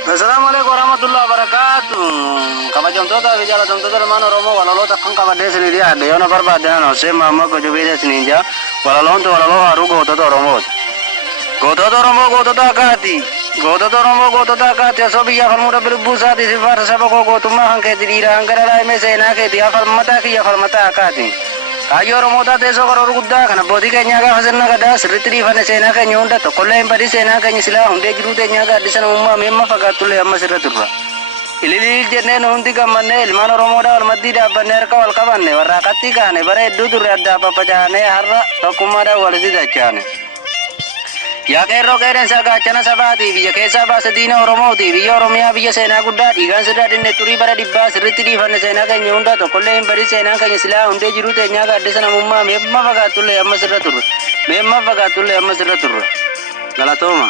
Assalamualaikum warahmatullahi wabarakatuh. Kabajamtoota fi jaalatamtoota ilmaan Oromoo walaloota kan qabadhee isinii dhiyaadhe yoo na barbaadan Hussein Mahammad Gojobee isiniin jaa. Walaloon tun walaloo haaruu gootota Oromooti. Gootota Oromoo gootota akkaati. Gootota Oromoo gootota akkaati osoo biyya falmuudha bilibbuu isaati sifaata saba koo gootummaa kan keeti dhiiraa hangara daa'imee seenaa keeti afalmataa kiyya falmataa akkaati. Kaayyoo Oromootaa teessoo karoora guddaa kan abbootii keenyaa gaafa sirna gadaa sirriitti dhiifanne seenaa keenya hunda tokkollee hin badii seenaa keenya silaa hundee jiruu teenyaa gaaddisa namummaa meemma fagaattullee amma sirra turra. Ililiil jennee nu hundi gammannee ilmaan Oromoodhaa wal maddii dhaabbannee harka wal qabanne warraa qattii kaane bara hedduu turre addaa faffacaanee har'a tokkummaadhaan walitti dachaane. Yaa qeerroo qeerransa gaachana sabaatii biyya keessaa baase diina Oromooti biyya Oromiyaa biyya seenaa guddaa dhiigaan sirraa dinne turii bara dhibbaa sirriitti dhiifanne seenaa keenya hunda tokkollee hin badii seenaa keenya silaa hundee jiruu teenyaa gaaddisa namummaa meemma fagaattullee amma sirra turre. Meemma fagaattullee amma sirra turre. Galatooma.